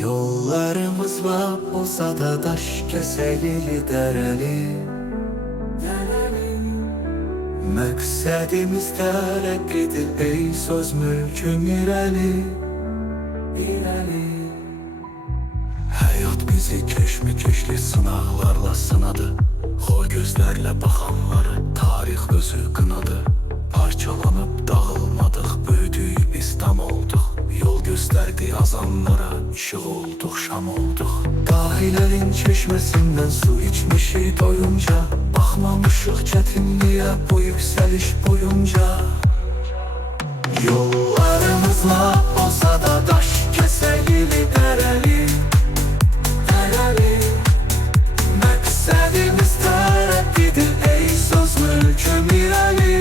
Yollarımız var olsa da taş keselili dereli. Məqsədimiz tərəqqidir ey söz mülküm irəli. Həyat bizi keşmi-keşli sınaqlarla sınadı. O gözlərlə baxanları tarix özü qınadı. Parçalanıb dağılmadıq, böyüdük İslam olduq. Yol göstərdi azanlara, işıq olduq, şam olduq. Dahilərin çeşməsindən su içmişik doyunca. Baxmamışıq çətinliyə bu yüksəliş boyunca. Yollarımızla olsa da daş kəsəlili dərəli. Məqsədimiz tərəqqidir ey söz mülküm irəli.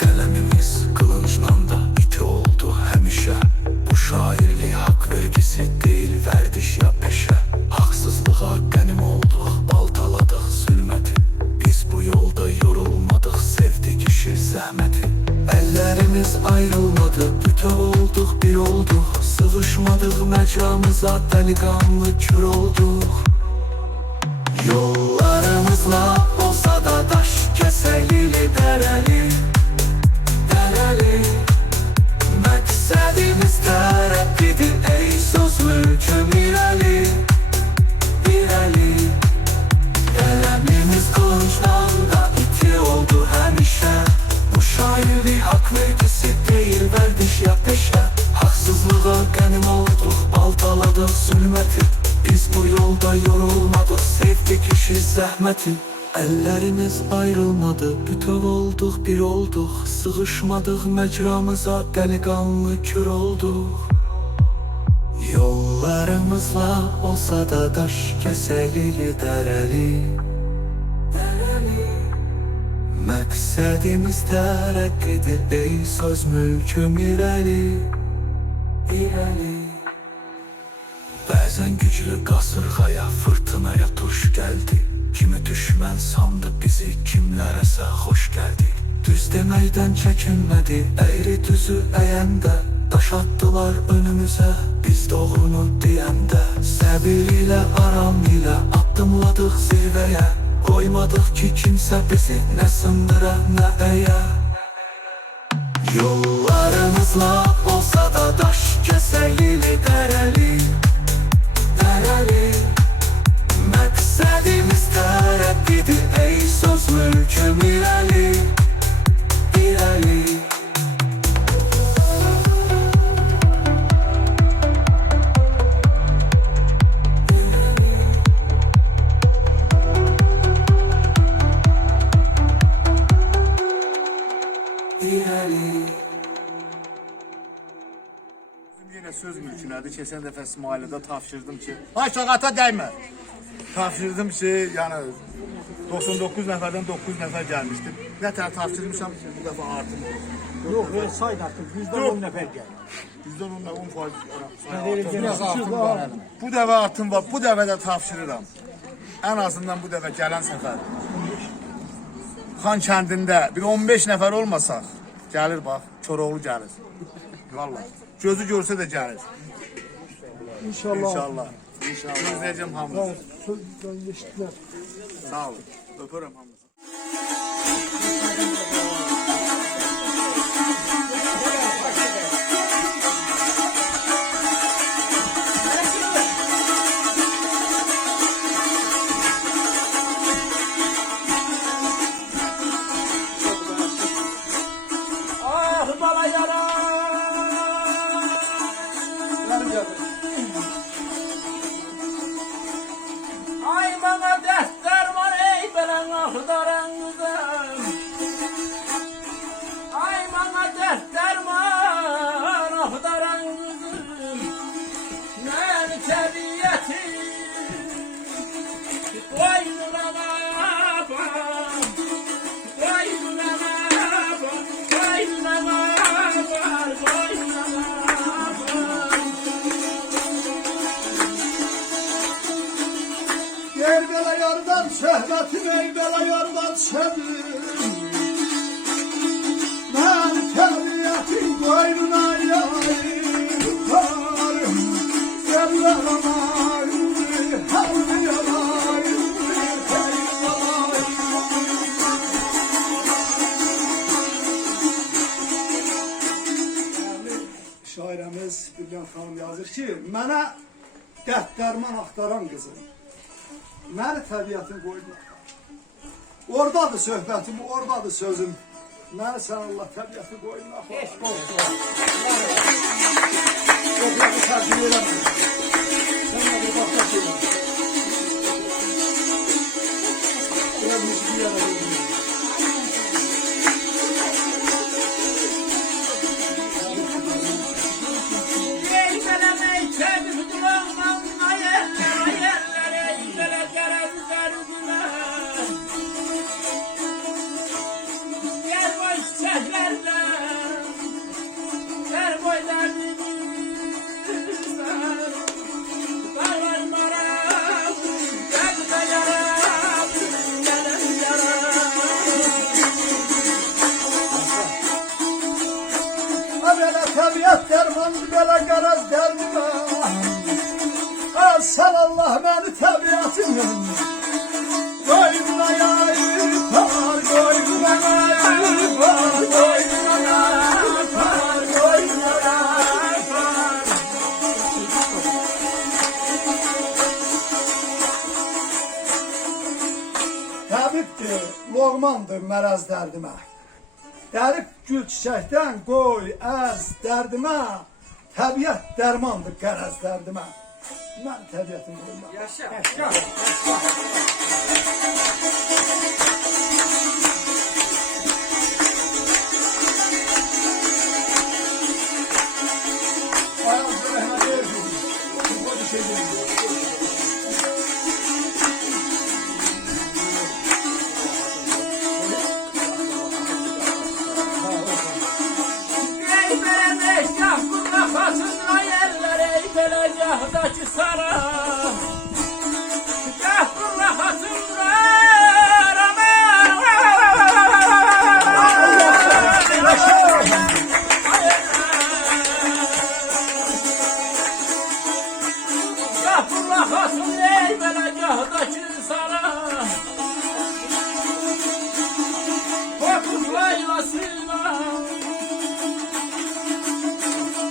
Qələmimiz qılıncla da iti oldu həmişə. Bu şairlik haqq vergisi deyil, vərdiş ya peşə. Haqsızlığa qənim olduq, baltaladıq zülməti. Biz bu yolda yorulmadıq, sevdik işi zəhməti. Əllərimiz ayrılmadı, bütöv olduq, bir olduq. Sığışmadıq məcramıza, dəliqanlı kür olduq. Yollarımızla olsa da daş kəsəlili dərəli. Məqsədimiz tərəqqidir ey söz mülküm irəli. Qələmimiz qılıncla da iti oldu həmişə. Bu şairlik haqq vergisi deyil, vərdiş ya peşə. Haqsızlığa qənim olduq, baltaladıq zülməti. Biz bu yolda yorulmadıq, sevdik işi zəhməti. Əllərimiz ayrılmadı, bütöv olduq, bir olduq. Sığışmadıq məcramıza, dəliqanlı kür olduq. Yollarımızla olsa da daş kəsəlili dərəli. Məqsədimiz tərəqqidir ey söz mülküm irəli. Bəzən güclü qasırğaya, fırtınaya tuş gəldi. Kimi düşmən sandı bizi, kimlərəsə xoş gəldik. Düz deməkdən çəkinmədi, əyri düzü əyəndə. Daş atdılar önümüzə, biz doğrunu deyəndə. Səbir ilə, aram ilə addımladıq zirvəyə. Qoymadıq ki kimsə bizi nə sındıra, nə əyə. Yollarımızla olsa da daş kəsəlili dərəli. Məqsədimiz tərəqqidir ey söz mülküm irəli. Yine söz mülkünədir. Keçən dəfə İsmail'də tapşırdım ki, ay şağata dəymə. Tapşırdım ki, yani 99 nəfərdən 9 nəfər gəlmişdi. Nə tər tapşırmışam, bu dəfə artım. Yox, sayın artıq, %10 nəfər gəlir. %10 faiz. %10 Bu dəfə artım var, bu dəfə də tapşırıram. Ən azından bu dəfə gələn səfər. Xan kəndində bir 15 nəfər olmasaq, gəlir bax, Koroğlu gəlir. Vallahi. Gözü görsə də gəlir. İnşallah. İnşallah. Gözləyəcəm hamınızı. Sözdən geçdilər. Sağ olun. Öpürəm hamınızı. Ah bala yara. Ay bana dert derman ey belen ahdaran güzel. şəhbətim ey belə yardan çədir. Mən təbiətin qoynuna yayırım. Gəllərim hər yalayım. Şairəmiz Bülbül xanım yazır ki, mənə dərd dərman axtaran qızım, məni təbiətin qoydu. Oradadır söhbətim, oradadır sözüm. Məni sən Allah təbiətin qoydu. Eşq olsun. Çoxları tərcih eləmir. Sən də bir baxda şeylə. Eləmiş bir yerə qoydu. Təbiət dərmandır, belə qaraz dərdimə. Sən Allah məni təbiətimin qoynuna yayıpar, qoynuna yayıpar, qoynuna yayıpar, qoynuna yayıpar. Təbibdir, loğmandır mərəz dərdimə. Dərib gül çiçəkdən qoy əz dərdimə. Təbiət dərmandır qərəz dərdimə. Mən təbiətin qoyma. Yaşa. Ayağım zörəhmə deyirdim. Bu bir şey deyil. Yahdaki sara Gahur rahatımdır Gahur rahatım ey belə yahdaki sara Kokuz laylasıyla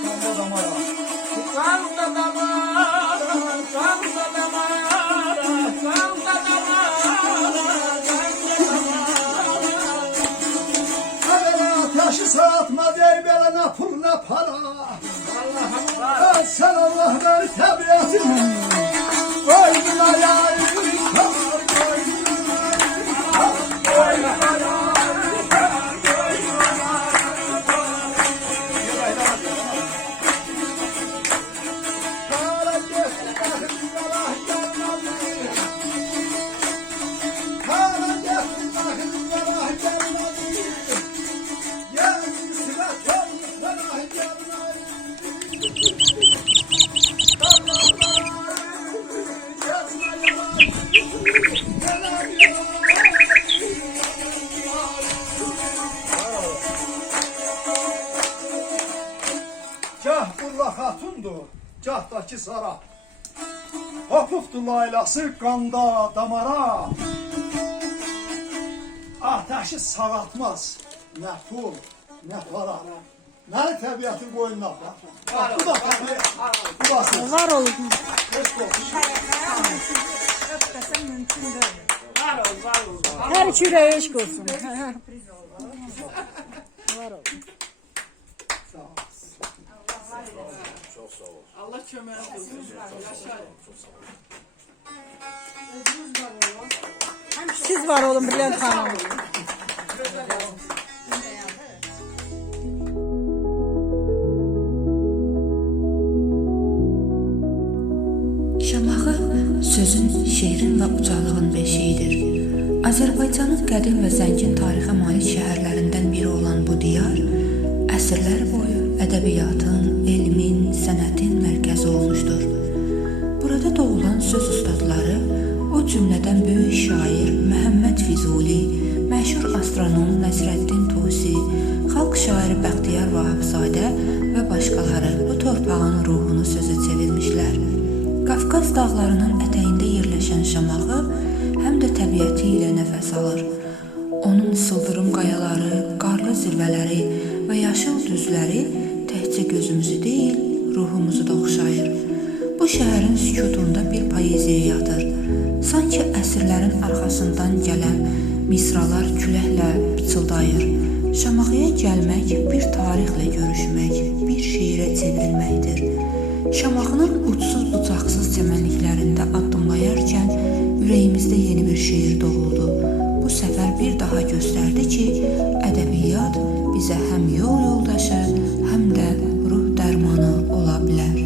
Kanda damara, kanda damara, kanda damara, kanda damara. Həbələ ateşi satma dey belə nə pul nə para. Sən Allah məni təbiətimin qoynuna yayıpar, qoynuna yayıpar, qoynuna yayıpar. Gah Burla Xatundur, gahdakı sara. Hopufdur laylası qanda damara. Ateşi sağaltmaz, nə pul, nə para. Məni təbiətin qoynuna apar. Bu da təbiət, bu da siz. Var olun. Eşq olsun. Öpmesen mümkün değil. Var ol, var ol. Her iki yüreğe eşk olsun. Var olun. Allah köməyə olsun. Yaşa. Siz var olun Bülent Hanım. Şamaxı sözün, şeirin və ucalığın beşiyidir. Azərbaycanın qədim və zəngin tarixə malik şəhərlərindən biri olan bu diyar, əsrlər boyu ədəbiyyatın, elmin, sənətin mərkəzi olmuşdur. Burada doğulan söz ustadları o o cümlədən böyük şair Məhəmməd Füzuli, məşhur astronom Nəsrəddin Tusi, xalq şairi Bəxtiyar Vahabzadə və başqaları bu torpağın ruhunu sözə çevirmişlər. Qafqaz dağlarının ətəyində yerləşən Şamaxı həm də təbiəti ilə nəfəs alır. Onun sıldırım qayaları, qarlı zirvələri və yaşıl düzləri təkcə gözümüzü deyil, ruhumuzu da oxşayır. Bu şəhərin sükutunda bir poeziya yatır. Sanki əsrlərin arxasından gələn misralar küləklə pıçıldayır. Şamaxıya gəlmək bir tarixlə görüşmək, bir şeirə çevrilməkdir. Şamaxının uçsuz bucaqsız çəmənliklərində addımlayarkən ürəyimizdə yeni bir şeir doğuldu. Bu səfər bir daha göstərdi ki, ədəbiyyat bizə həm yol yoldaşı, həm də ruh dərmanı ola bilər.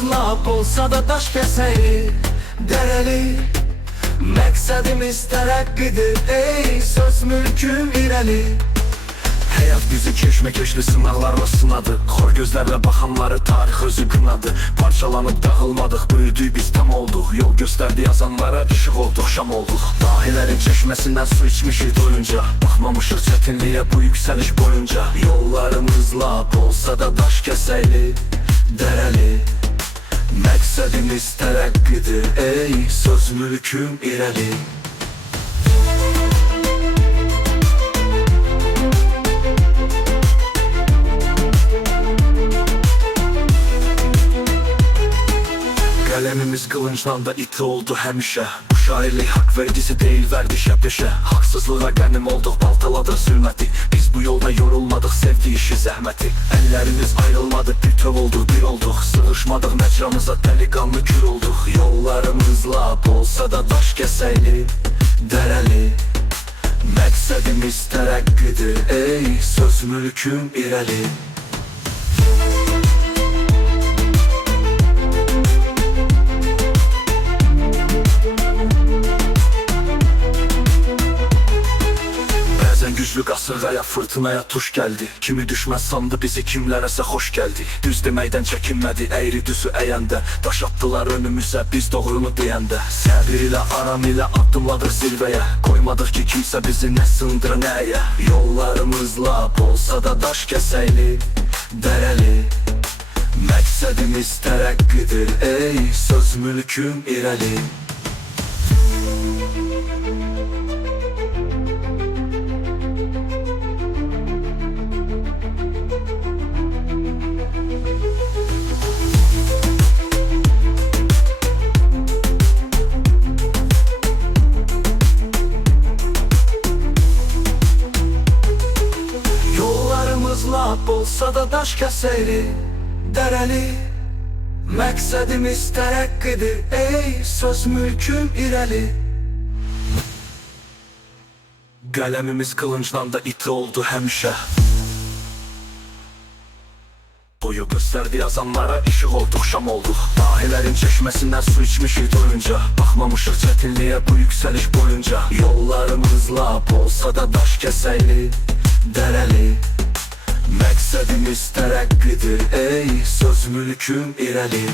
Yollarımız lap olsa da daş keseyli dereli Məqsədimiz tərəqqidir ey söz mülküm irəli Həyat bizi keşməkeşli sınaqlarla sınadı Xor gözlərlə baxanları tarix özü qınadı Parçalanıb dağılmadıq, böyüdük biz tam olduq Yol göstərdi yazanlara işıq olduq, şam olduq Dahilərin çeşməsindən su içmişik doyunca Baxmamışıq çətinliyə bu yüksəliş boyunca Yollarımız lap olsa da daş kəsəyli, dərəli Məqsədimiz tərəqqidir ey söz mülküm irəli Qələmimiz qılıncdan da iti oldu həmişə Bu şairlik haqq vergisi deyil vərdişə peşə Haqsızlığa qənim olduq, baltaladı zülməti Biz bu yolda yorulmadıq, sevdi işi zəhməti Əllərimiz ayrılmadı, bütöv oldu, bir olduq Sığışmadıq məcramıza, dəliqanlı kür olduq Yollarımız lap olsa da daş kəsəyli, dərəli Məqsədimiz tərəqqidir ey söz mülküm irəli Güclü qasırğaya, fırtınaya tuş gəldi Kimi düşməz sandı bizi, kimlərəsə xoş gəldi Düz deməkdən çəkinmədi, əyri düzü əyəndə Daş atdılar önümüzə, biz doğrunu deyəndə Səbir ilə, aram ilə addımladıq zirvəyə Qoymadıq ki, kimsə bizi nə sındır, nəyə Yollarımız lap olsa da daş kəsəyli, dərəli Məqsədimiz tərəqqidir ey söz mülküm irəli Lap olsa da daş kəsəyli, dərəli Məqsədimiz tərəqqidir ey söz mülküm irəli Qələmimiz qılıncdan da iti oldu həmişə Boyu göstərdi yazanlara işıq olduq, şam olduq Dahilərin çeşməsindən su içmişik doyunca Baxmamışıq çətinliyə bu yüksəliş boyunca Yollarımız lap olsa da daş kəsəyli, dərəli Məqsədimiz tərəqqidir ey söz mülküm irəli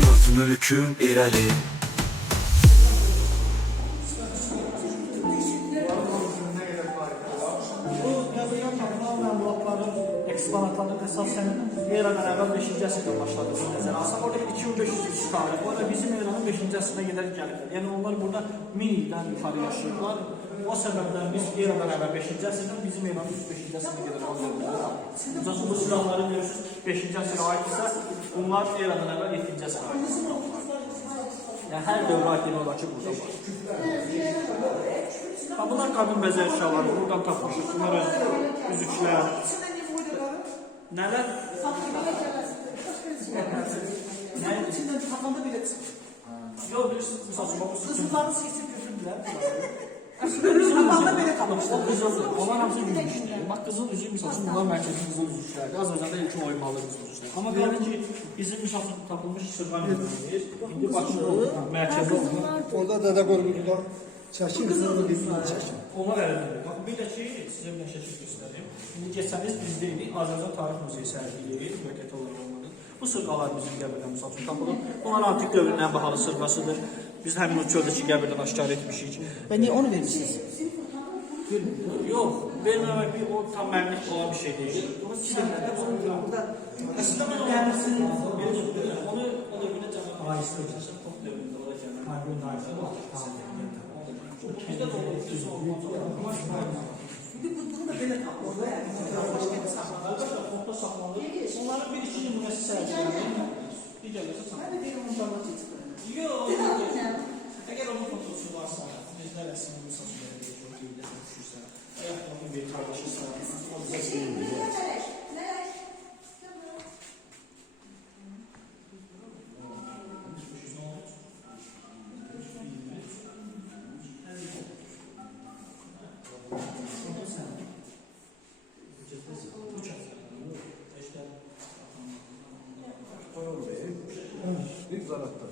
Söz mülküm irəli Eksponatların əsasən Eranın əvvəl 5-ci əsrdə başladığını nəzərə alsaq, orada 2500 tarix var və bizim Eranın 5-ci əsrinə qədər gəlirlər. Yəni onlar burada 1000 ildən yuxarı yaşayırlar. O səbəbdən biz Eranın əvvəl 5-ci əsrdən bizim Eranın 5-ci əsrinə qədər alırlar. Bu silahları görürsünüz 5-ci əsrə aiddirsə, bunlar Eranın əvvəl 7-ci əsrə aiddirlər. Yəni hər dövrə aid demək olar ki, burada var. Bunlar qadın bəzək əşyaları, buradan tapmışıq. Bunlar üzüklər. Nələr? Nəyin içindən tapanda belə çıxır. Yox, bilirsiniz, misal üçün, qızılları seçib götürdülər. Tapanda belə tapmışlar. O qızıldır, onlar hamısı gümüşdür. Bax, qızıl üzük, misal üçün, bunlar mərkəzi qızıl üzüklərdir. Azərbaycanda ilkin oymalı qızıl üzüklər. Amma belə ki, bizim misal üçün, tapılmış sırğan üzüklər, indi Bakıda mərkəzi olmalı. Orada Dədə Qorqudlar çəkin, çəkin. Onlar əlində. Baxın, bir də ki, sizə bir şəkil göstəreyim. İndi geçsəniz biz deyilik, Azərbaycan Tarix Muzeyi sərgiləyir, müvəqqəti olaraq olmadı. Bu sırğalar bizim qəbirdən misal üçün tapılır. Bunlar antik dövrün ən bahalı sırğasıdır. Biz həmin o köydəki qəbirdən aşkar etmişik. Və niyə onu vermişsiniz? Yox, verməmək bir o tam mənlik olan bir şey deyil. Bunu çiğnədə burada əslində mən gəlməsin. Onu o da belə cəmə aizdir. Top dövründə o da cəmə. Bizdə də olur, düz olmaz. Bunu da belə tapılır. Topda saxlanır. Onların bir-iki nümunəsi sərgilədir. Digərləri saxlanır. Yox, əgər onun fotosu varsa, bizlər əslində bu saçları düşürsə, ayaqlarını bir qardaşırsa, o bizə deyildir. Bir zaratta.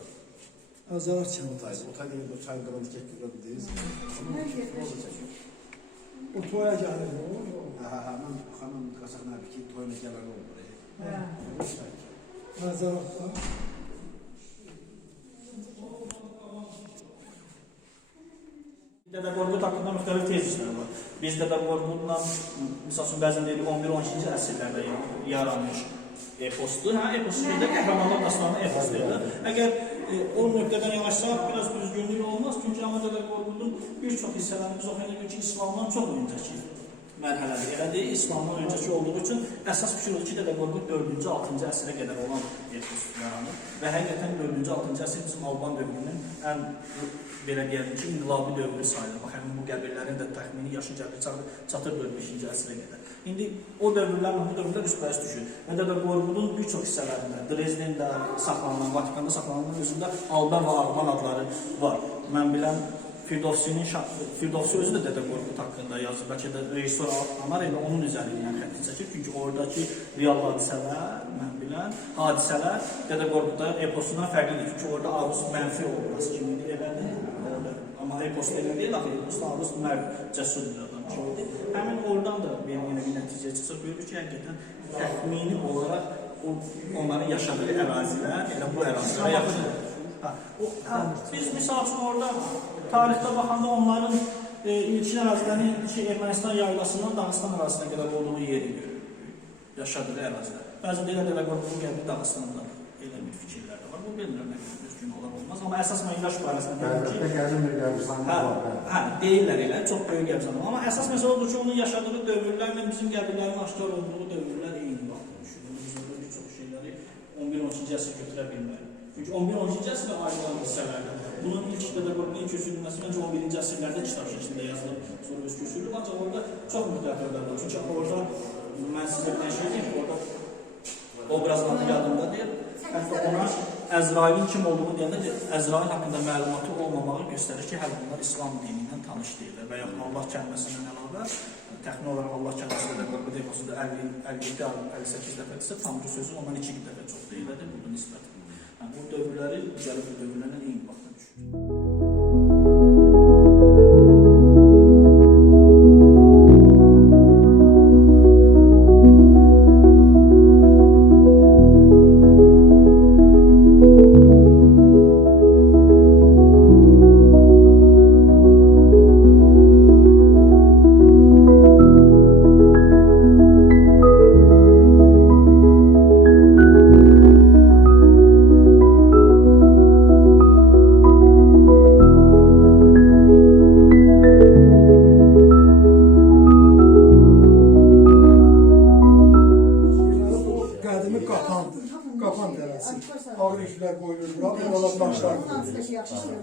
Zarar kəndi. Otay değil, bu çay kırıldı, kek kırıldı. O toya gəlir. Hemen hanım kasaklar bir ki toyuna gelen olur. Zaratda. Dədə Qorqud haqqında müxtəlif tezislər var. Biz Dədə Qorqudla, misal üçün bəzən deyirik 11-12-ci əsrlərdə yaranmış epostdur. Epos bir də qəhrəmanlar dastanı epos deyirlər. Əgər o nöqtədən yanaşsaq, biraz düzgünlük olmaz. Çünki amma Dədə Qorqudun bir çox hissələrini biz oxuyana ki, İslamdan çox öncəki mərhələdir. Elə deyil, İslamdan öncəki olduğu üçün əsas fikir olur ki, Dədə Qorqud 4-cü, 6-cı əsrə qədər olan epos yaranır. Və həqiqətən 4-cü, 6-cı əsr bizim Alban dövrünün ən belə deyəlim ki, inqilabi dövrü sayılır. Bax, həmin bu qəbirlərin də təxmini yaşı çatır 4-5-ci əsrə qədər. İndi o dövrlərlə bu dövrlər üst-bəüst düşür. Və Dədə Qorqudun bir çox hissələrində, Drezdendə saxlanılan, Vatikanda saxlanılan özündə Alban və Arman adları var. Mən bilən Firdovsi özü də Dədə Qorqud haqqında yazır. Bəlkə də rejissor Anar elə onun üzərindən xətti çəkir. Çünki oradakı real hadisələr, mən bilən hadisələr Dədə Qorqudda eposundan fərqlidir. Çünki orada Avuz mənfi obraz kimidir, elədir. Amma eposta elə deyil, axı eposta Avuz mərd, cəsur bir adam kimidir. Həmin oradan da yenə bir nəticə çıxır. Görürük ki, həqiqətən təxmini olaraq onların yaşadığı ərazilər elə bu ərazilərə yaxındır. Biz misal üçün orada tarixdə baxanda onların ilkin ərazilərin Ermənistan yaylasından Dağıstan ərazisinə qədər olduğu yeri görürük. Yaşadığı ərazilər. Bəzən deyirlər Dədə Qorqudun qəbri Dağıstanda elə bir fikirlər də var. Bu bilmirəm nə qədər düzgün olar olmaz. Amma əsas mən yaş barəsində deyirlər elə, çox böyük qəbirstanı. Amma əsas məsələ odur ki, onun yaşadığı dövrlərlə bizim qəbirlərin aşkar olduğu dövrlər eyni vaxtda düşünürük. Biz orada bir çox şeyləri 11-12-ci əsr götürə bilmərik. Çünki 11-12-ci əsrə ayrılan hissələrdə bunun ilk Dədə Qorqudun ilk köçürülməsi məncə 11-ci əsrlərdə kitab şəklində yazılıb, sonra öz köçürülüb. Ancaq orada çox müxtəlif dövrlər var. Çünki orada mən sizə bir şey deyim ki, orada obrazları yadımda deyil. Hətta ona Əzrailin kim olduğunu deyəndə ki, Əzrail haqqında məlumatı olmamağı göstərir ki, hələ bunlar İslam dinindən tanış deyirlər və yaxud Allah kəlməsindən əlavə təxmin olaraq Allah kəlməsi Dədə Qorqud eposunda 57-58 dəfədirsə, Tanrı sözü ondan 2 dəfə çox deyildir, burada nisbət. Bu dövrləri gəlib bu dövrlərlə eyni vaxtda düşür.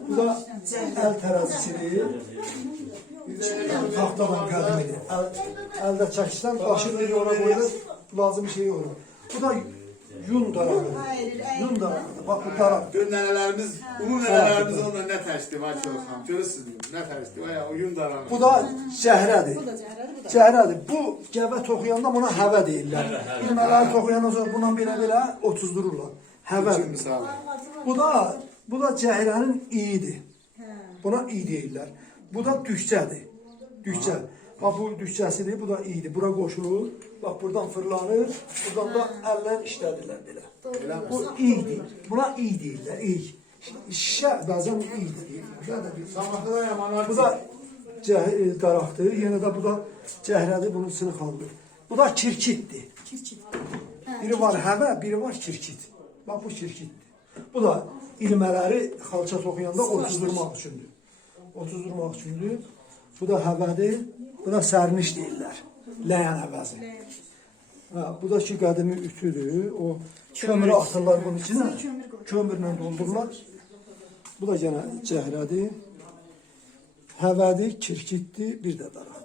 Bu da el terazisidir. Tahtadan qədimidir. Əldə çəksən, başını ora qoyulur, lazım şey olur. Bu da yun darağıdır. Yun darağıdır. Bax bu daraq. Gör nənələrimiz, ulu nənələrimiz onunla nə təşdib, ay Çorxan. Görürsünüz, nə təşdib, o yun darağı. Bu da cəhrədir. Cəhrədir. Bu gəvə toxuyanda buna həvə deyirlər. İlmələri toxuyandan sonra buna belə otuzdururlar. Həvə. Bu da cəhrənin iyidir. Buna iyi deyirlər. Bu da düşcədir. Düşcə. Bax bu düşcəsidir, bu da iyidir. Bura qoşulur. Bax buradan fırlanır. Buradan da əllə işlədirlər belə. Bu iyidir. Buna iyi deyirlər. İyi. Şişə bəzən iyi deyirlər. Sabahda da yamanlar. Bu da daraqdır. Yenə də bu da cəhrədir. Bunun sınıq alır. Bu da kirkitdir. Biri var həvə, biri var kirkit. Bax bu kirkitdir. Bu da ilmələri xalça toxuyanda otuzdurmaq üçündür. Otuzdurmaq üçündür. Bu da həvədir. Bu da sərniş deyirlər. Ləyən əvəzi. Bu da ki, qədimi ütüdür. O kömürü atırlar bunun içinə. Kömürlə doldururlar. Bu da gene cəhrədir. Həvədir, kirkitdir, bir də daraqdır.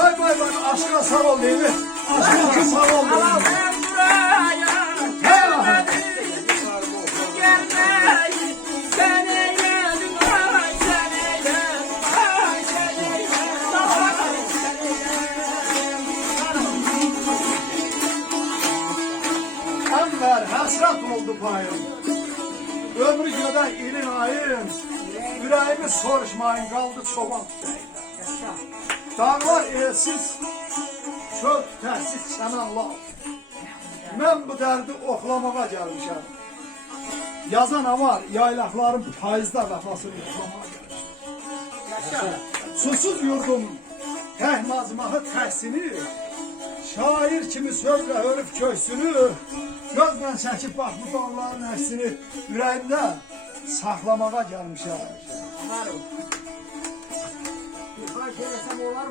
Vay aşkına sağ ol değil mi? Aşkına sağ ol değil mi? Enver hasret oldu payım. Ömrü göden ilin ayın. Yüreğimi soruşmayın kaldı çoban. Dağlar elsiz, çöl təhsiz səmən laf. Mən bu dərdi oxlamağa gəlmişəm. Yazan var, yaylaqların payızda vəfasını yoxlamağa gəlmişəm. Susuz yurdum, təhmazmağı təhsini, şair kimi sözlə hörüb köksünü, gözlə çəkib bax bu dağların əksini, ürəyimdə saxlamağa gəlmişəm.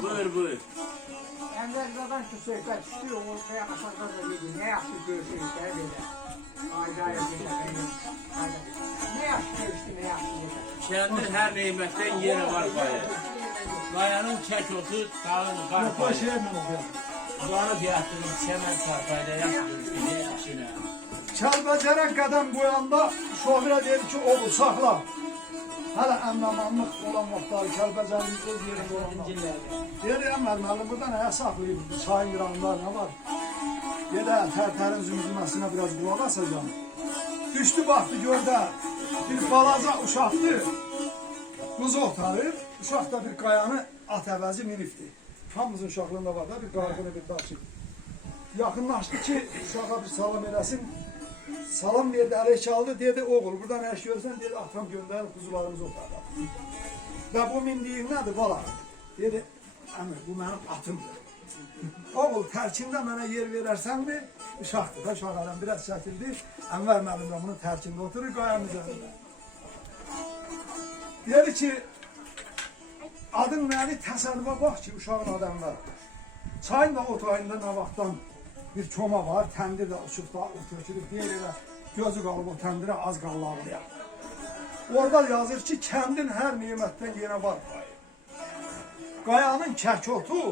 Buyur buyur. Enverzadan şu söhbət düşdü, ortaya qaçaqlar da dedi, nə yaxşı görüşürüklər belə. Acayip belə. Nə yaxşı görüşdü, nə yaxşı belə. Kendir her nimetten yeri var gaya. Gayanın çekotu, dağın Yox, karpayı. şeylə oxuyam. Duanı diyatırım, semen karpayla yaptırım. Ne yaşına. Kəlbəcərə qədəm qoyanda şofirə dedi ki, oğul saxla. Hələ əmnamanlıq olan vaxtları Kəlbəcərin öz yerində olanda. Dedi, əmər müəllim, burada nəyə saxlayıb? Çayın qıranlar nə var? Dedi, tərtərin zümzüməsinə biraz qulaq asacağım. Düşdü, baxdı, gördü, bir balaca uşaqdır. Quzu otarır, uşaq da bir qayanı at əvəzi minibdir. Hamımızın uşaqlığında var da bir qarqını bir daşı. Yaxınlaşdı ki, uşağa bir salam eləsin. Salam verdi, əleyh çaldı, dedi, oğul, buradan əş görsən, dedi, atam göndərir, kuzularımızı otarlar. Və bu mindiyin nədir, bala? Dedi, əmr, bu mənim atımdır. Oğul, tərkində mənə yer verərsənmi? Uşaqdır da, uşaq adam biraz çəkildi. Ənvər müəllim də bunun tərkində oturur, qayanın üzərində. Dedi ki, adın nədir, təsəvvürə bax ki, uşağın adamı var. Çayın da o tayında nə vaxtdan bir koma var, təndir də uçuqda, o tökülüb, deyir elə, gözü qalıb o təndirə az qallavıya. Orada yazır ki, kəndin hər nimətdən yenə var payı. Qayanın kəkotu,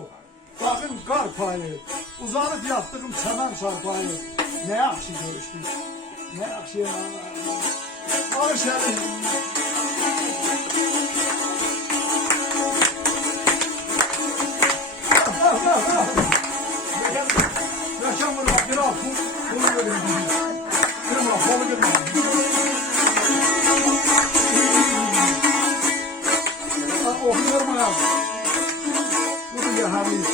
dağın qar payı, uzanıb yatdığım çəmən çarpayı. Nə yaxşı görüşdük, nə yaxşı Barış əli. Yaşam vurma, bir al, bunu görün. Kırma, kolu kırma. Okuyorum ayağım. Bunu yahamayız.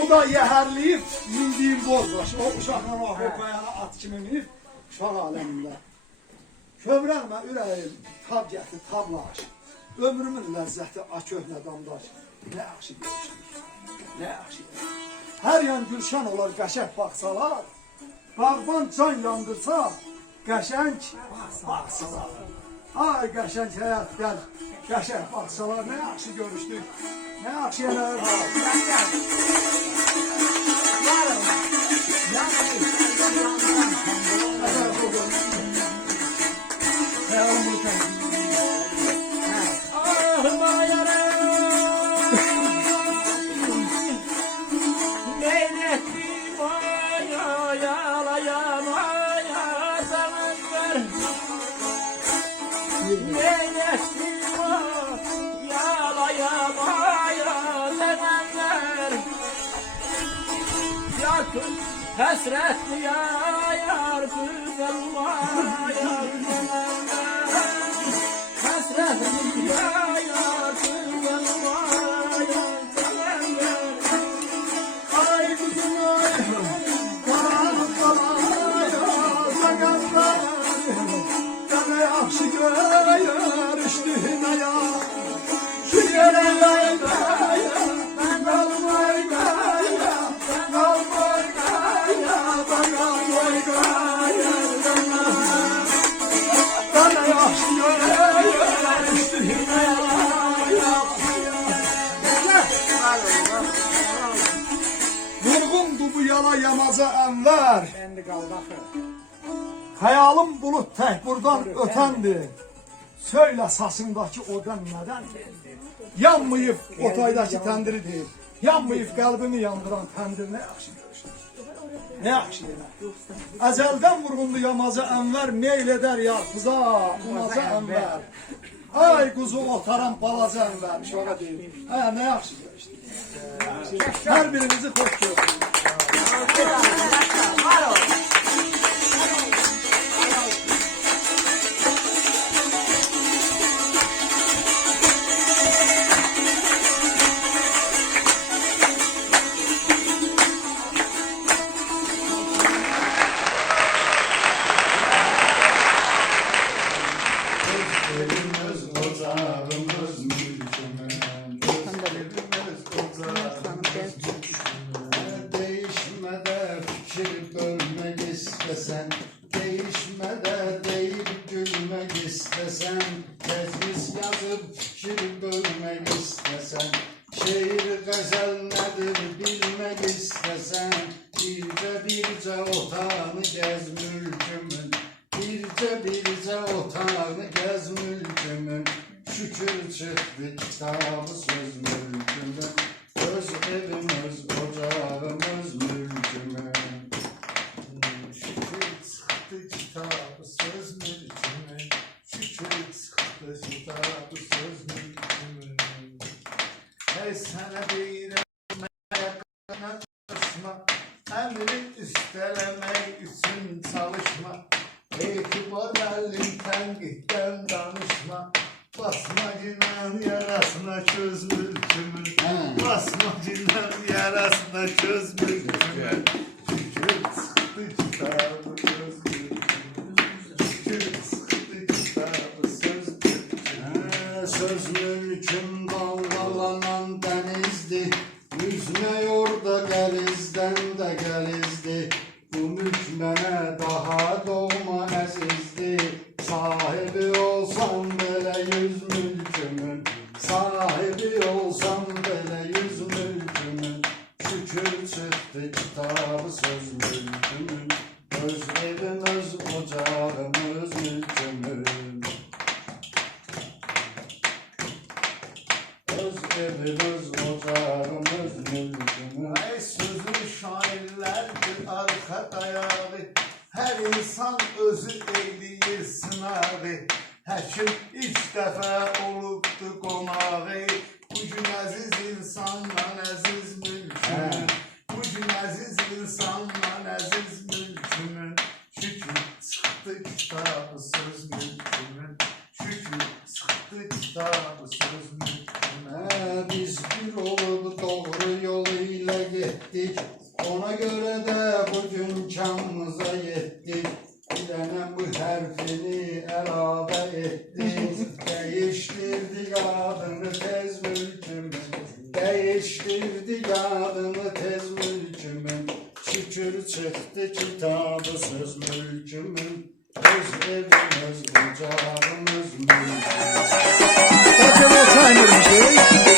Bu da yəhərliyib, mindiyim bozbaş. O uşaqla Avropayana at kimi minib, uşaq aləmində. Kövrəlmə ürəyim, tab gətir, tablaş. Ömrümün ləzzəti aköhnə damdaş. Nə yaxşı görüşdük, nə yaxşı görüşdük. Hər yan gülşən olar, qəşəng baxsalar. Bağban can yandırsa, qəşəng baxsalar. Ay qəşəng həyatdan, qəşəng baxsalar, nə yaxşı görüşdük. Nə yaxşı yerlər var. Hasretli yar güzel yar hasretli yar güzel Ay kızım ay, ne yaxşı görüşdük nə ya. Şu yerə yayda, mən qalmay qaya, qalmay qaya, mən qalmay qaya. Nə yaxşı görüşdük nə ya. Vurğundu bu yala yamaza ənvər. Kendi kalbakı. Xəyalım bulut tək buradan ötəndir. Söylə sasındakı odan nədəndir? Yanmayıb otaydakı təndiridir. Yanmayıb qəlbimi yandıran təndir nə yaxşı görüşdür. Nə yaxşı yemək. Əzəldən vurğundu yamaza ənvər, meyl edər yarpıza, umaza ənvər. Ay quzu otaran balaca ənvər, şoğa deyil. Hə, nə yaxşı görüşdür. Hər birinizi xoş gördüm. Evimiz ocağımız mülkümüz. Evimiz ocağımız değişme de fikir bölmek istesen, değişme de deyip gülmek istesen, tezgis yazıp fikir bölmek istesen, şiir gazel nedir bilmek istesen, birce otağını gez mülkümün, birce otağını gez mülkümün, şükür çıktı kitabı söz mülkümün, öz evimiz ocağımız mülkümün. Şükür çıktı kitabı söz mülkümün, şükür çıktı kitabı söz mülkümün. Hey sana bir yakına çalışma, emri üstelemek için çalışma. İtibar elin tenkitten danışma, basmacının yarasına çöz mülkümün, basmacının yarasına çöz mülkümün. Şükür çıktı kitabı söz mülkümün, şükür çıktı kitabı söz mülkümün. Söz mülküm dalgalanan denizdi, yüzme orada gelizden de gəlizdi. Bu mülk mənə daha doğma əzizdi. Sahibi olsam belə 100 mülkümün, sahibi olsam belə 100 mülkümün. Şükür çıxdı kitabı söz mülkümün. Öz evim, öz ocağım, öz mülkümün. Öz evim, öz ocağım, öz mülkümün. Ay sözü şairlerdir arka dayağı. Her insan özü eyleyir sınağı. Həkim ilk dəfə olubdu qonağı. Bugün əziz insandan əziz mülkümün. Bugün əziz insandan əziz mülkümün. Şükür çıxdı kitabı söz mülkümün. Şükür çıxdı kitabı söz mülkümün. Biz bir olub doğru yolu ilə getdik. Ona görə də bugün kanımıza yetdik. Bir dənə bu hərfini əlavə etdik. Dəyişdirdik adını tez mülkümün. Dəyişdirdik adını tez mülkümün. Şükür çıxdı kitabı söz mülkümün. Öz evim, öz ocağım, öz mülkümün. Zaten o sayılır.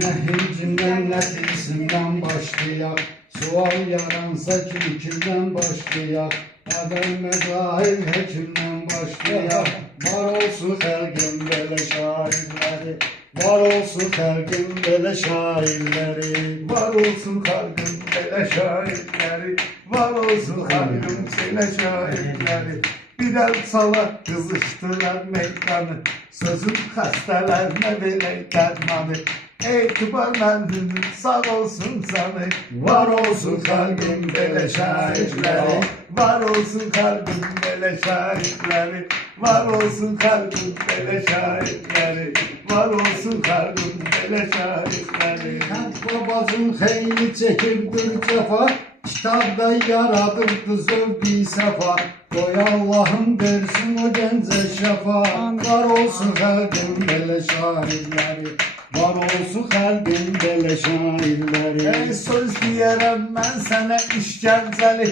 Nehimcinden nefisinden başlayak, sual yaransa külkünden başlayak, Əbəl məzahir həkimdən başlayak, var olsun xəlqin belə şairləri, var olsun xəlqin belə şairləri, Var olsun xalqın belə şairləri, var olsun xalqın belə şairləri. Bir el sala qızışdılar meydanı, sözün xəstələrinə verək dərmanı. Etibar məndinin sağ olsun canı, var olsun xalqın belə şairləri, var olsun xalqın belə şairləri, var olsun xalqın belə şairləri, var olsun xalqın belə şairləri. Hənd babacım xeyli çəkibdir cəfa, kitabda yaradırdı zövq-i səfa, qoy Allahım versin o gəncə şəfa. Var olsun xalqın belə şairləri, var olsun xalqın belə şairləri. Ey söz deyərəm mən sənə işgəncəli,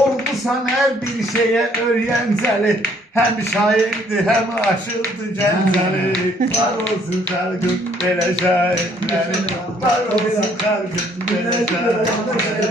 olmusan hər bir şeyə öyrəncəli. Həm şairdi, həm aşıqdı gəncəli. Var olsun xalqın belə şairləri, var olsun xalqın belə şairləri.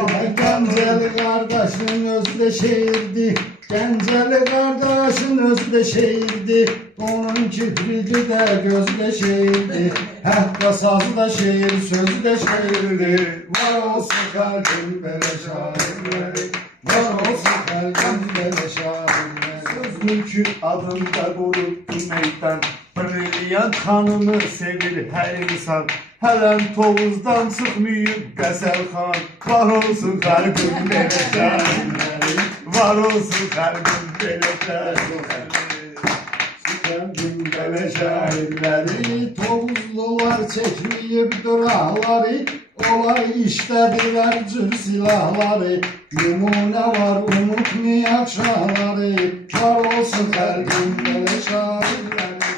Gəncəli qardaşın özü də şeirdi, Gəncəli qardaşın özü də şeirdi, onun kiprigi də gözü də şeirdi, Həqqa sazı da şeir, sözü də şeirdi. Var olsun xalqın belə şairləri, var olsun xalqın belə şairləri. Sözlükü adında qurubdu meydan, Brilliant xanımı sevir hər insan, Hələn Tovuzdan çıxmayıb Qəsəlxan. Var olsun xalqın belə şairləri, var olsun xalqın belə şairləri, xalqın belə şairləri. Tovuzlular çəkməyib duraqları, onlar işlədirlər cür silahları, nümunə var unutmayak şahları. Var olsun xalqın belə şairləri,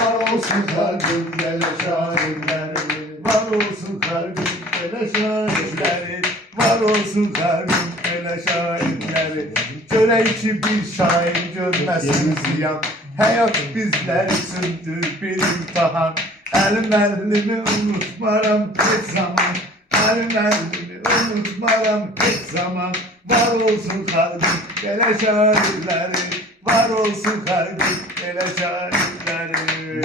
var olsun xalqın belə şairləri, Var olsun xalqın belə şairləri, var olsun xalqın belə şairləri. Görək ki bir şair görməsin ziyan, həyat bizlər üçündür bir imtahan. Əlim əlimi unutmaram heç zaman, əlim əlimi unutmaram heç zaman. Var olsun xalqın belə şairləri, var olsun xalqın belə şairləri.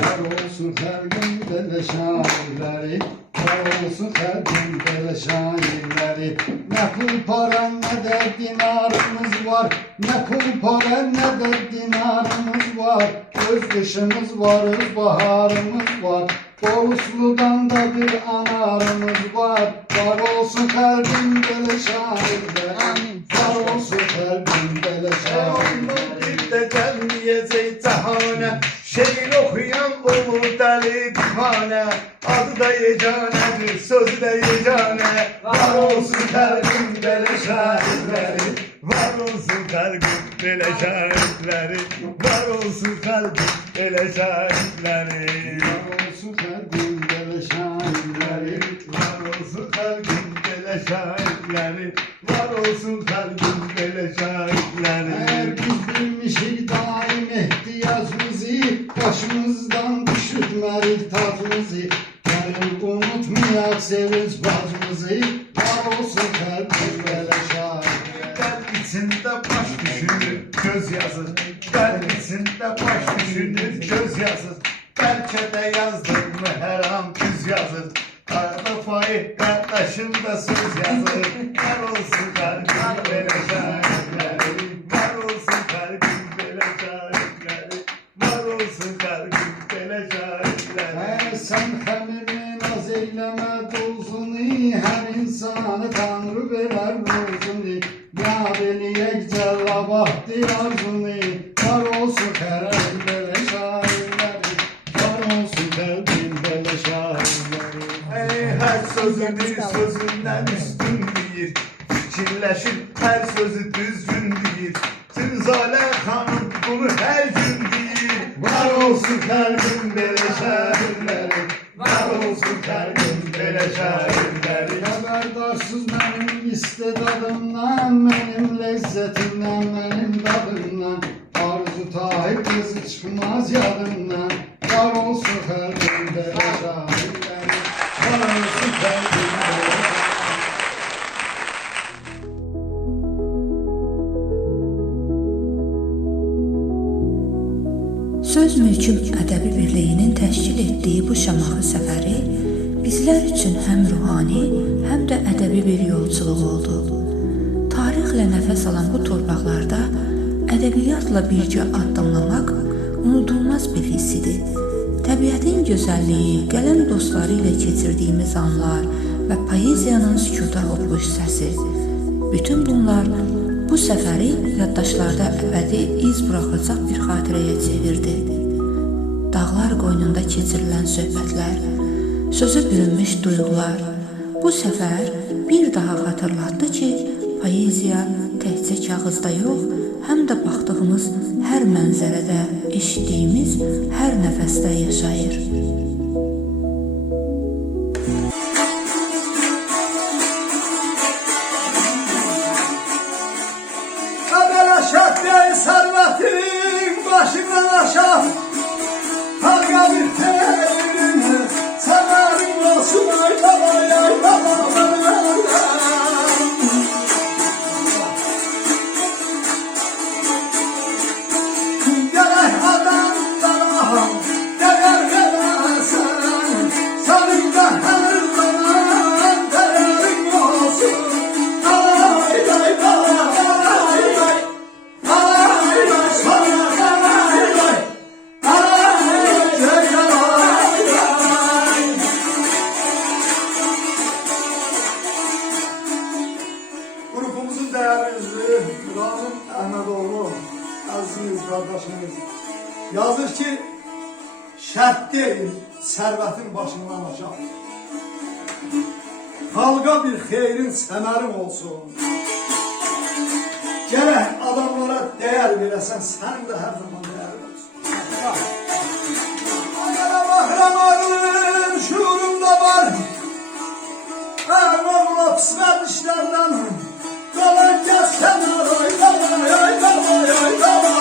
var olsun xalqın belə şairləri, var olsun xalqın belə şairləri. Nə pul para nə də dinarımız var, nə pul para nə də dinarımız var, öz qışımız var, öz baharımız var, Qolusludan da bir anarımız var. Var olsun xalqın belə şairləri, var olsun xalqın belə şairləri. Bir de gelmeyecek cahane, şiir okuyan olur deli divane. Adı da yeganedir, sözü de yegane. Var olsun kalbim böyle şairleri, var olsun kalbim böyle şairleri, var olsun kalbim böyle şairleri. Var olsun xalqın belə şairləri, Var olsun kalbim böyle şairleri, var olsun kalbim böyle şairleri. Eğer biz bilmişik daim ehtiyacımızı, başımızdan düşürtmərik tacımızı, gəlin unutmayak sevinç bacımızı. Var olsun xalqın belə şairləri. Qəlb içində baş düşünür göz yazır, qəlb içində baş düşünür göz yazır. Bəlkə də yazdırmı hər an düz yazır, arada faiz qardaşım da söz yazır. Var olsun qəlbim belə şairləri, var olsun qəlbim belə şairləri, var olsun qəlbim belə şairləri. Eğer sen xəmirini naz eyləmə dozunu, hər insanı tanrı verər rozunu, yad eləyək cəllabahdir arzunu. Var olsun xəlqin belə şairləri, var olsun xəlqin belə şairləri. Ey her sözünü sözünden üstün bilir, fikirləşir her sözü düzgün deyir. Tünzalə xanım bunu her gün deyir. Var olsun kalbim belə şairləri, var olsun kalbim belə şairləri. Xəbərdarsız mənim istedadımdan, mənim ləzzətimdən, mənim dadımdan, arzu tahir qızı çıxmaz yadımdan. Var olsun xəlqin belə şairləri, var olsun etdiyi bu Şamaxı səfəri bizlər üçün həm ruhani, həm də ədəbi bir yolculuq oldu. Tarixlə nəfəs alan bu torpaqlarda ədəbiyyatla birgə addımlamaq unudulmaz bir hissidir. Təbiətin gözəlliyi, qələm dostları ilə keçirdiyimiz anlar və poeziyanın sükuta qopmuş səsi. Bütün bunlar bu səfəri yaddaşlarda əbədi iz buraxacaq bir xatirəyə çevirdi. Dağlar qoynunda keçirilən söhbətlər, sözə bürünmüş duyğular. Bu səfər bir daha xatırlatdı ki, poeziya təkcə kağızda yox, həm də baxdığımız hər mənzərədə, eşitdiyimiz hər nəfəsdə yaşayır. Əbələşət deyil sərvətin başından aşağı, halqa bir xeyrin səmərin olsun ay baba, ay baba, gələk adamlara dəyər verəsən, sənin də hər zaman dəyərin olsun. Ay, ay, baba, ay, ay, ay, ay, sana, ay, ay, Grubumuzun değerli üzvü Ramil Əhmədoğlu, əziz qardaşımız yazır ki, şərt deyil sərvətin başından aşağı, xalqa bir xeyrin səmərin olsun. Gərək adamlara dəyər verəsən, sən də hər zaman dəyər olsun. Ayana baxıram ağrım, şuurumda var, Əvvəla pismət işlərdən qalan kəsən ay, qalay, ay, qalay, ay, qalay.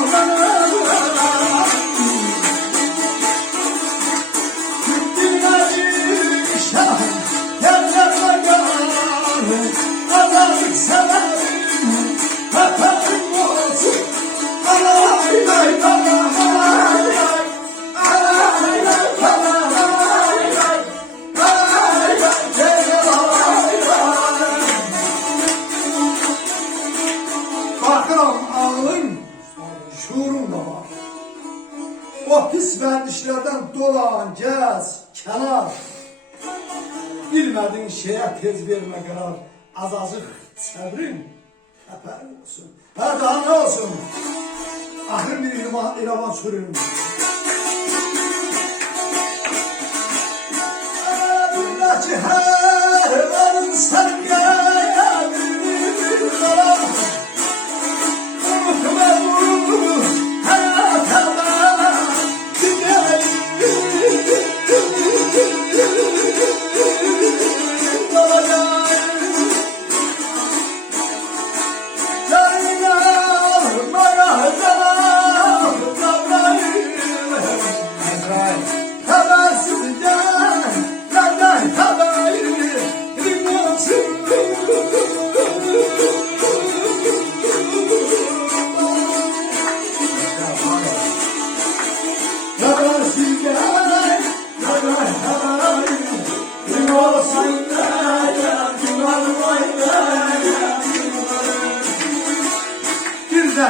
Dinlədik şah, gəncəmə qar, azadlık səbərim, həpərim olsun. Alay, ay, qalay, ay, ay, ay, ay, qalay, ay, Bakıram ağlın, şuurun da var. O pis vərdişlərdən dolan, gəz, kənar. Bilmədin şeyə tez vermə qərar. Azacıq səbrin, həpərin olsun. Hə, daha nə olsun? Axır bir İrəvan sürün. Ki hər an sən gəldir qala, unutma bu həyatama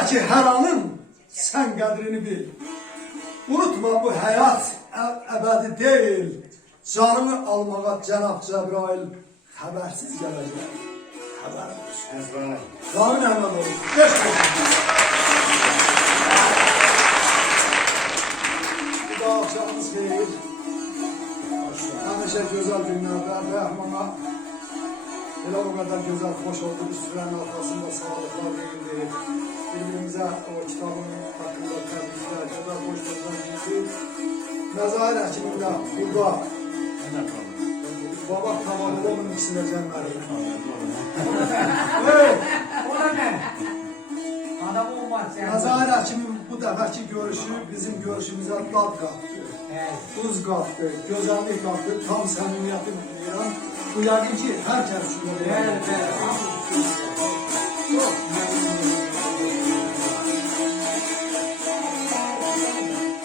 ki hər anın sən qədrini bil. Unutma bu həyat əbədi deyil. Canını almağa Cənab Cəbrail xəbərsiz gələcək. Xəbər olsun. Ramil Əhmədoğlu. Beş olsun. Bu da axşamımız xeyir. Həmişə gözəl günlərdə Rəhmana elə o qədər gözəl, xoş oldu. Biz sürənin arxasında sağlıqlar verildi. Birbirimize o kitabın hakkında təbriklər, qədər hoş gözler ki, Məzahir Həkimin də burada baba tamamında onun ikisine cəmməli. O da ne? Adam olmaz. Məzahir Həkimin bu dəfəki görüşü bizim görüşümüzə dad qatdı, tuz qatdı, gözəllik qatdı, tam səmimiyyəti bilirəm. Bu yəqin ki, hər kəs üçün olur.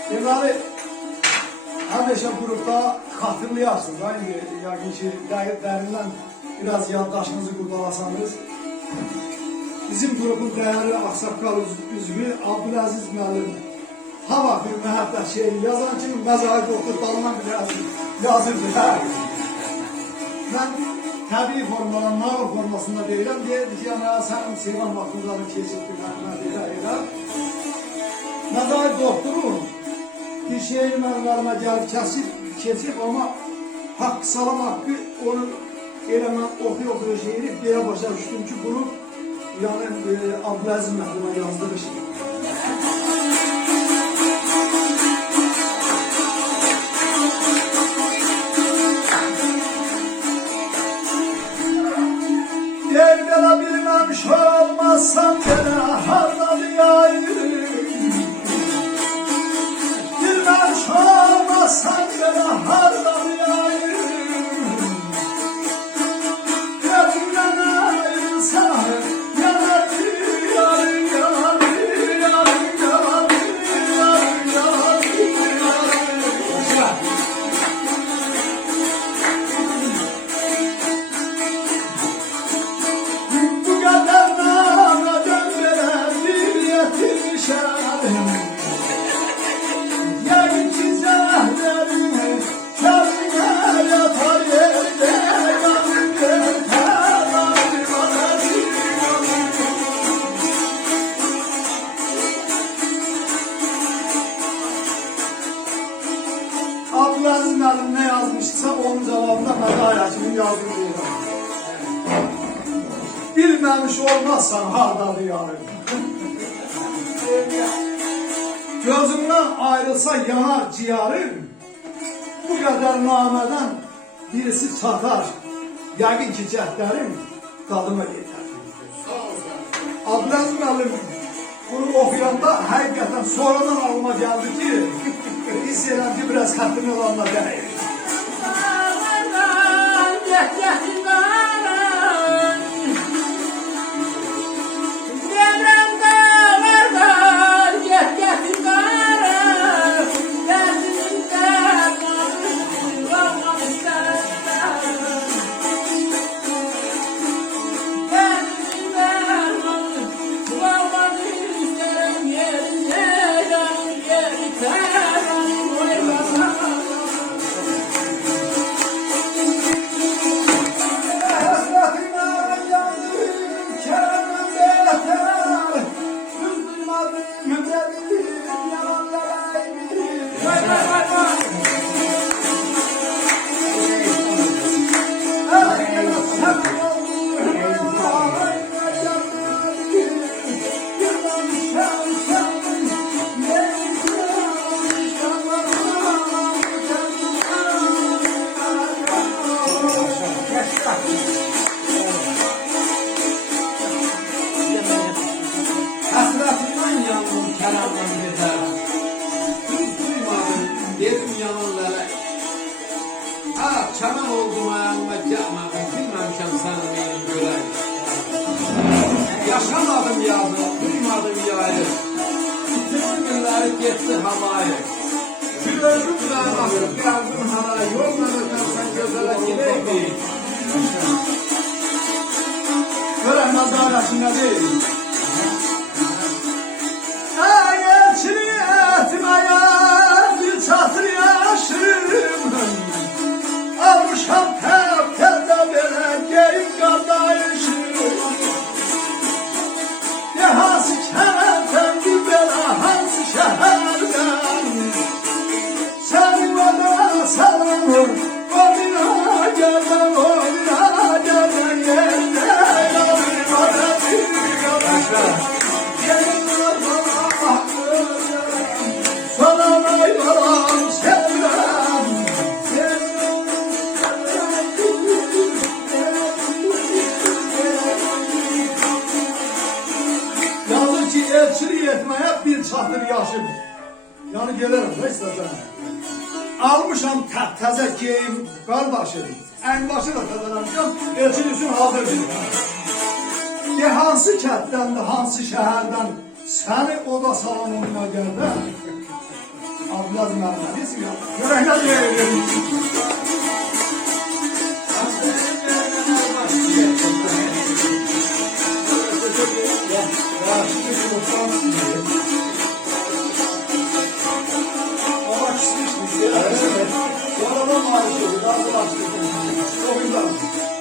Deməli, həm Habeşe grupta hatırlayarsınız. Aynı yəqin ki, dərindən biraz yaddaşınızı qurdalasanız. Bizim grubun değerli aksaqqal üzvü Abdülaziz müəllim ha vaxt bir məhəbbət şeiri yazan kimi məzahid oxud dalından bir yazırdı. Mən təbii formadan nağıl formasında deyirəm, deyirdi ki, yəni, sənin Seyvan vaxtınları keçibdir, mən deyirəm. Məzahid doktoru bir şeiri mənlərime gəlib keçib, amma haqq salam haqqı onu elə mən oxuya şeiri belə başa düşdüm ki, bunu yani Abdülaziz müəllimə yazdığı şey. Yer belə bilməmiş olmazsam gene hardan yayırım. Bilməmiş olmazsam gene hardan yayırım. Gözümden ayrılsam Abdülaziz müəllim ne yazmışsa onun cevabında Məzahid Həkimin yazdığı deyirəm. Bilməmiş olmazsan hardadır yarım. Gözümden ayrılsa yanar ciğerim. Bu kadar nameden birisi çatar. Yəqin ki cəhdlərim dadıma yeter. Abdülaziz müəllim bunu okuyanda hakikaten sonradan alma geldi ki hiss eden ki biraz xəttini olanla gəlir. Hasretimden yandım kelamdan beter. Tüm duymadım dedim yalanlara. Ah çaman oldum ayağıma yapmadım. Bilmemişim sana benim gören. Yaşamadım yazı, duymadım yayı. Bitirdim günleri geçti havayı. Gördüm daması geldim havaya. Yolla ötersen gözele gireyim. Gören Məzahid Həkimdə değil. Bir çatır yaşım almışam tepede belə geyim qardaşım hansı kənddən belə hansı şəhərdən sənin ona salamım o bina gələn o bina gələn yerdə etmeye bir çatır yaşım. Yani gelirim da istəsən. Almışam təzə geyim qardaşım. Ənbaşı da təzələmişəm. Elçin üçün hazır bir. Hansı kənddən, hansı şəhərdən səni oda salonuna gəldə Abdülaz Mehmet. Neyse ya. Yürekler verelim. Ama kısmış bir şey. Yaradan maaşı, razı başlıyor. O yüzden.